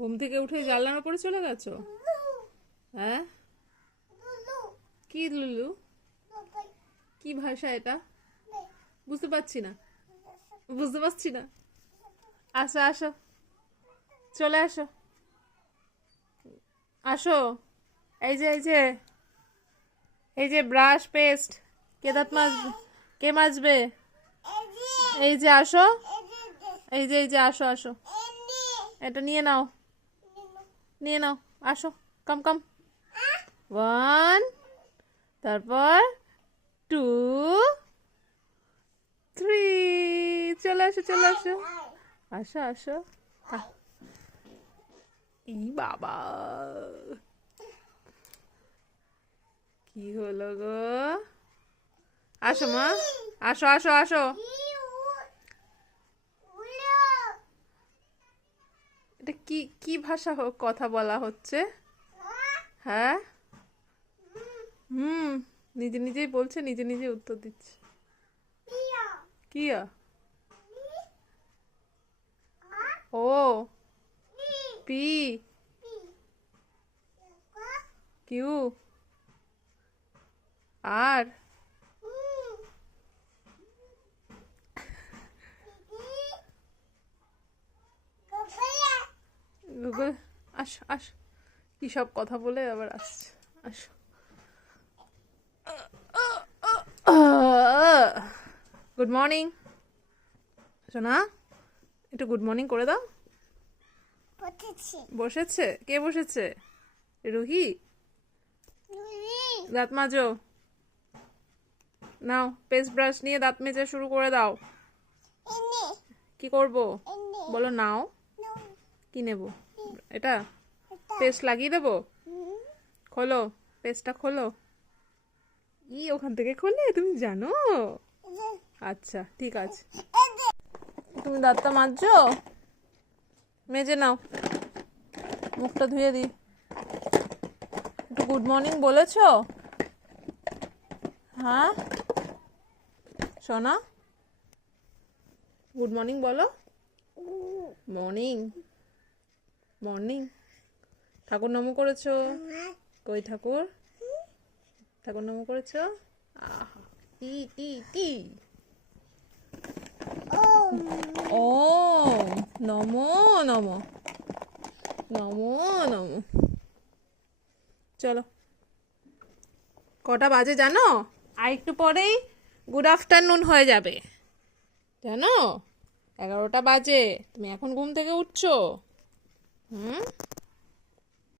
ঘুম থেকে উঠে জানলার উপরে চলে গেছো? হ্যাঁ, কি লুলু? কি ভাষা এটা? বুঝতে পারছি না, বুঝতে পারছি না। আসো আসো, চলে আসো, আসো। এই যে এই যে এই যে ব্রাশ পেস্ট, কে দাঁত মাজবে? কে মাজবে? এই যে আসো, এই যে আসো আসো, এটা নিয়ে নাও, নিয়ে নাও, আসো, কাম কাম। 1, তারপর 2, 3, চলে আসো চলে আসো, আসো আসো। ই বাবা, কি হলো গো? আসো মা, আসো আসো আসো। এটা কি কি ভাষা কথা বলা হচ্ছে? হ্যাঁ, হুম, নিজে নিজেই বলছে, নিজে নিজে উত্তর দিচ্ছে। কিয়া? ও, পি, কিউ, আর, গুগল। আসো আসো, কি সব কথা বলে আবার আসছে। আসো। গুড মর্নিং সোনা, একটু গুড মর্নিং করে দাও। বসেছে? কে বসেছে? রুহি? দাঁত মাজো, নাও পেস্ট ব্রাশ নিয়ে দাঁত মেজে শুরু করে দাও। কি করব বলো? নাও, কি নেব? এটা পেস্ট লাগিয়ে দেবো? খোলো, পেস্টটা খোলো। ওখান থেকে খোলে তুমি জানো? আচ্ছা ঠিক আছে, তুমি দাঁতটা মাজছো, মেজে নাও, মুখটা ধুয়ে দিই। একটু গুড মর্নিং বলেছো? হ্যাঁ সোনা, গুড মর্নিং বলো। Morning, morning. ঠাকুর নমো করেছো? কই ঠাকুর? ঠাকুর নমো করেছো? আহা, টি টি টি। ও, নমো নমো, নমো নমো। চলো, কটা বাজে জানো? আর একটু পরেই গুড আফটারনুন হয়ে যাবে, জানো? 11টা বাজে। তুমি এখন ঘুম থেকে উঠছো? হুম।